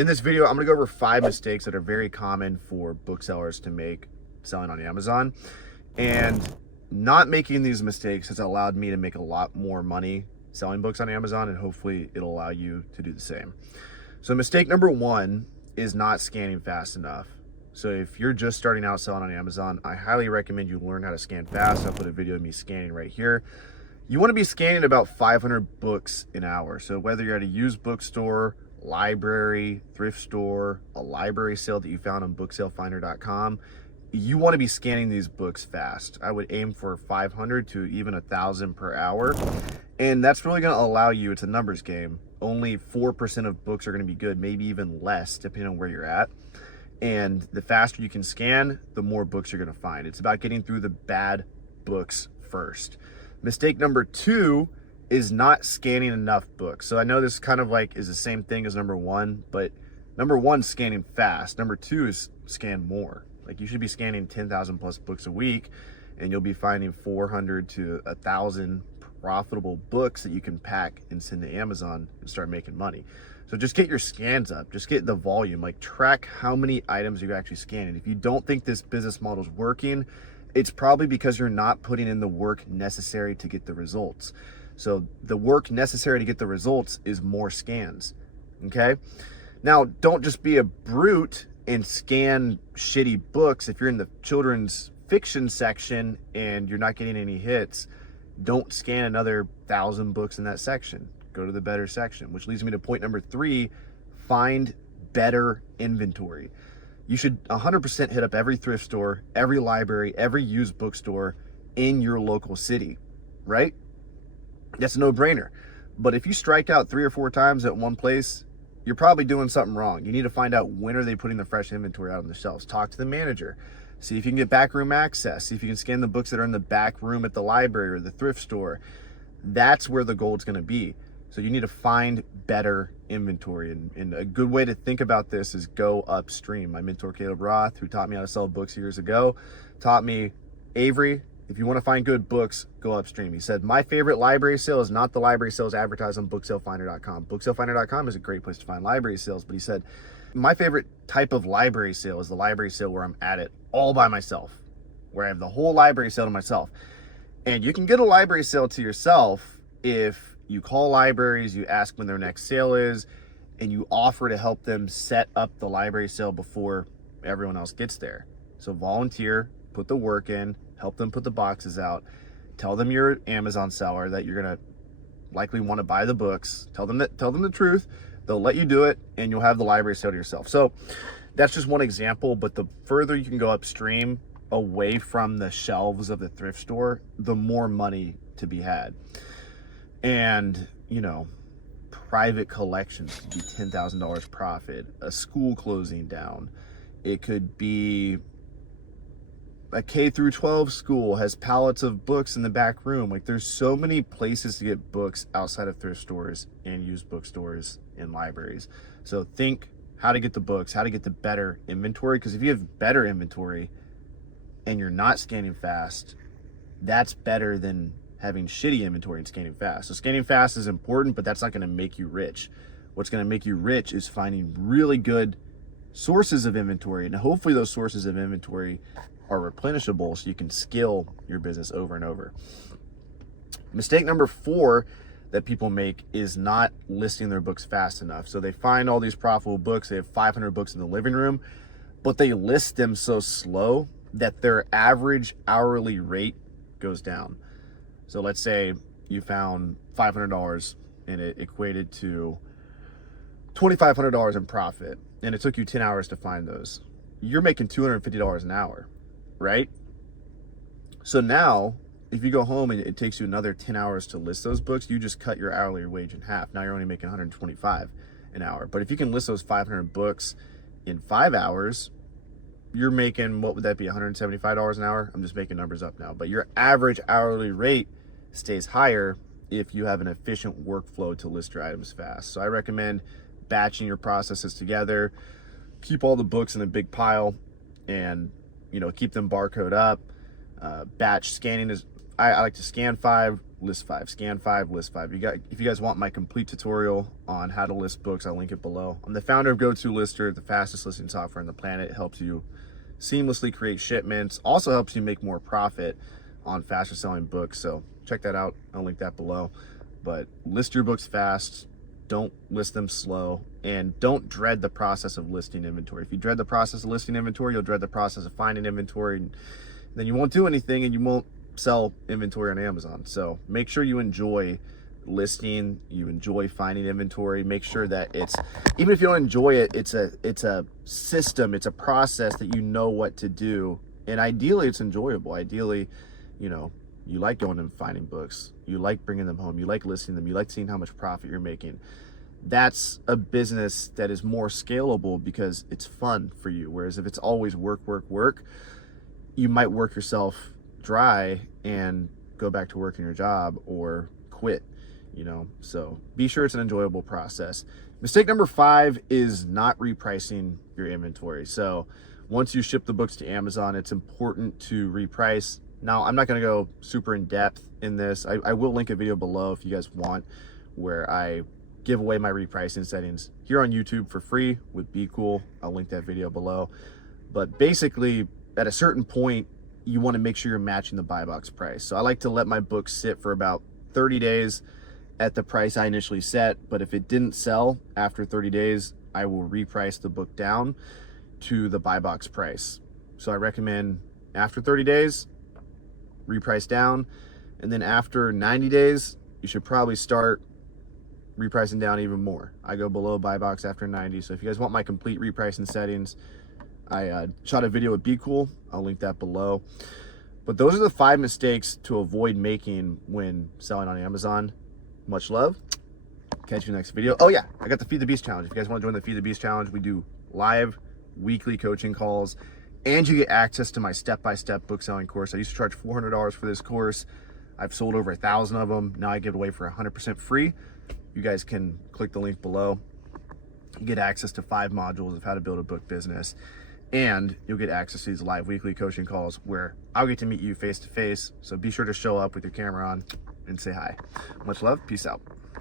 In this video, I'm gonna go over 5 mistakes that are very common for booksellers to make selling on Amazon. And not making these mistakes has allowed me to make a lot more money selling books on Amazon, and hopefully it'll allow you to do the same. So mistake number 1 is not scanning fast enough. So if you're just starting out selling on Amazon, I highly recommend you learn how to scan fast. I'll put a video of me scanning right here. You want to be scanning about 500 books an hour. So whether you're at a used bookstore, library, thrift store, a library sale that you found on BOOKSELLERS, you want to be scanning these books fast. I would aim for 500 to even 1,000 per hour. And that's really going to allow you, it's a numbers game. Only 4% of books are going to be good, maybe even less, depending on where you're at. And the faster you can scan, the more books you're going to find. It's about getting through the bad books first. Mistake number 2 is not scanning enough books. So I know this kind of like is the same thing as number 1, but number 1 is scanning fast. Number 2 is scan more. Like you should be scanning 10,000 plus books a week, and you'll be finding 400 to 1,000 profitable books that you can pack and send to Amazon and start making money. So just get your scans up, just get the volume, like track how many items you're actually scanning. If you don't think this business model is working, it's probably because you're not putting in the work necessary to get the results. So the work necessary to get the results is more scans, okay? Now, don't just be a brute and scan shitty books. If you're in the children's fiction section and you're not getting any hits, don't scan another 1,000 books in that section. Go to the better section, which leads me to point number 3, find better inventory. You should 100% hit up every thrift store, every library, every used bookstore in your local city, right? That's a no-brainer. But if you strike out 3 or 4 times at one place, you're probably doing something wrong. You need to find out, when are they putting the fresh inventory out on the shelves. Talk to the manager. See if you can get backroom access. See if you can scan the books that are in the back room at the library or the thrift store. That's where the gold's going to be. So you need to find better inventory. And a good way to think about this is go upstream. My mentor, Caleb Roth, who taught me how to sell books years ago, taught me, Avery, if you want to find good books, go upstream. He said, my favorite library sale is not the library sales advertised on BookSellFinder.com. BookSellFinder.com is a great place to find library sales, but he said, my favorite type of library sale is the library sale where I'm at it all by myself, where I have the whole library sale to myself. And you can get a library sale to yourself if you call libraries, you ask when their next sale is, and you offer to help them set up the library sale before everyone else gets there. So volunteer, put the work in, help them put the boxes out, tell them you're an Amazon seller, that you're gonna likely want to buy the books, tell them the truth, they'll let you do it, and you'll have the library sale to yourself. So that's just one example, but the further you can go upstream away from the shelves of the thrift store, the more money to be had. And, you know, private collections could be $10,000 profit, a school closing down. It could be a K through 12 school has pallets of books in the back room. Like, there's so many places to get books outside of thrift stores and used bookstores and libraries. So think how to get the books, how to get the better inventory, because if you have better inventory and you're not scanning fast, that's better than having shitty inventory and scanning fast. So scanning fast is important, but that's not going to make you rich. What's going to make you rich is finding really good sources of inventory, and hopefully those sources of inventory are replenishable so you can scale your business over and over. Mistake number 4 that people make is not listing their books fast enough. So they find all these profitable books, they have 500 books in the living room, but they list them so slow that their average hourly rate goes down. So let's say you found $500 and it equated to $2,500 in profit, and it took you 10 hours to find those. You're making $250 an hour, right? So now, if you go home and it takes you another 10 hours to list those books, you just cut your hourly wage in half. Now you're only making $125 an hour. But if you can list those 500 books in 5 hours, you're making, what would that be, $175 an hour? I'm just making numbers up now. But your average hourly rate stays higher if you have an efficient workflow to list your items fast. So I recommend batching your processes together, keep all the books in a big pile, and, you know, keep them barcode up. Batch scanning is, I like to scan 5, list 5, scan 5, list 5. If you guys want my complete tutorial on how to list books, I'll link it below. I'm the founder of GoToLister, the fastest listing software on the planet. It helps you seamlessly create shipments, also helps you make more profit on faster selling books. So check that out. I'll link that below. But list your books fast, don't list them slow, and don't dread the process of listing inventory. If you dread the process of listing inventory, you'll dread the process of finding inventory, and then you won't do anything and you won't sell inventory on Amazon. So make sure you enjoy listing, you enjoy finding inventory. Make sure that it's, even if you don't enjoy it, it's a system, it's a process that you know what to do, and ideally it's enjoyable. Ideally, you know, you like going and finding books, you like bringing them home, you like listing them, you like seeing how much profit you're making. That's a business that is more scalable because it's fun for you. Whereas if it's always work, you might work yourself dry and go back to working your job or quit, you know. So be sure it's an enjoyable process. Mistake number 5 is not repricing your inventory. So once you ship the books to Amazon, it's important to reprice. Now, I'm not going to go super in depth in this. I will link a video below if you guys want, where I give away my repricing settings here on YouTube for free with Be Cool. I'll link that video below. But basically, at a certain point, you want to make sure you're matching the buy box price. So I like to let my books sit for about 30 days at the price I initially set. But if it didn't sell after 30 days, I will reprice the book down to the buy box price. So I recommend after 30 days, reprice down, and then after 90 days you should probably start repricing down even more. I go below buy box after 90. So if you guys want my complete repricing settings, I shot a video with Be Cool. I'll link that below. But those are the 5 mistakes to avoid making when selling on Amazon. Much love. Catch you next video. Oh yeah, I got the Feed the Beast challenge. If you guys want to join the Feed the Beast challenge, we do live weekly coaching calls, and you get access to my step-by-step book selling course. I used to charge $400 for this course. I've sold over 1,000 of them. Now I give it away for 100% free. You guys can click the link below. You get access to 5 modules of how to build a book business, and you'll get access to these live weekly coaching calls where I'll get to meet you face to face. So be sure to show up with your camera on and say hi. Much love. Peace out.